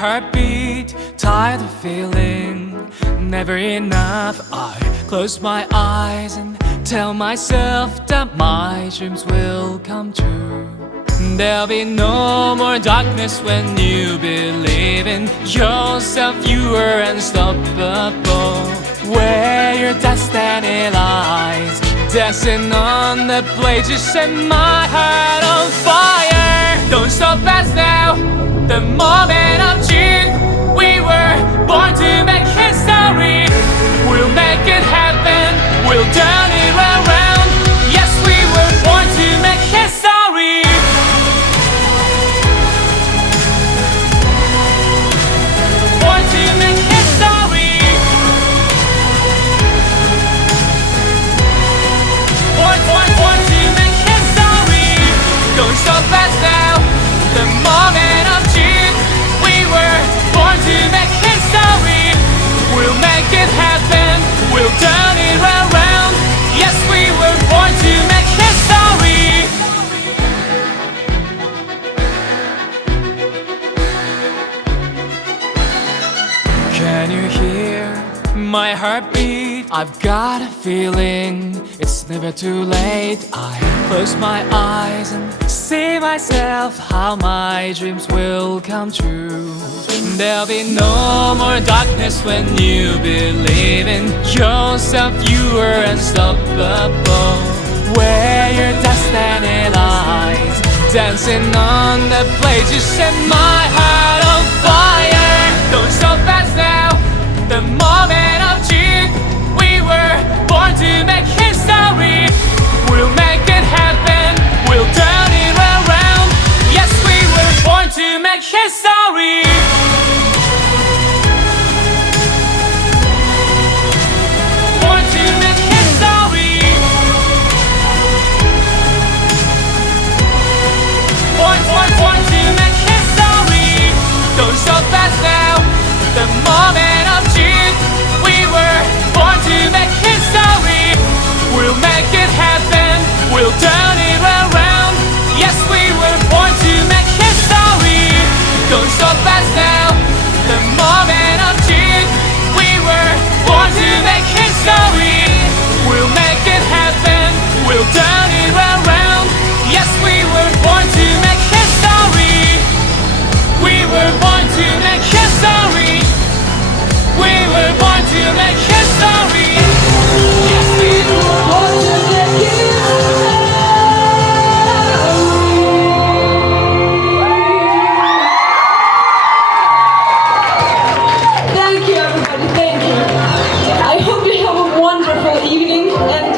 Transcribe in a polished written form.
heartbeat, tired of feeling never enough. I close my eyes and tell myself that my dreams will come true. There'll be no more darkness when you believe in yourself. You are unstoppable. Where your destiny lies, dancing on the blade, you set my heart on fire. Don't stop us now, the moment of truth. We were born to make history. We'll make it happen, we'll turn it around. Yes, we were born to make history. Born to make history. Born to make history. Don't stop us now, the moment of truth. We were born to make history. We'll make it happen, we'll turn it around. Yes, we were born to make history. Can you hear my heartbeat? I've got a feeling it's never too late. I close my eyes and see myself how my dreams will come true. There'll be no more darkness when you believe in yourself. You are unstoppable. Where your destiny lies, dancing on the blade, you set my heart on fire. Don't stop us now, the moment of truth. We were born to make history. We'll make it happen, we'll turn it around. Yes, we were born to make history. Born to make history. Born to make history. Don't stop us now, the moment of truth. We were born to make history. We'll make it happen, we'll turn it around. Yes, we were born to make history. Don't stop us now, the moment of truth. We were born to make history. We'll make it happen, we'll turn it around. Yes, we were born to make history. We were born to make history. We were born to make history. Yes, we were born to make history. Thank you, everybody. Thank you. I hope you have a wonderful evening and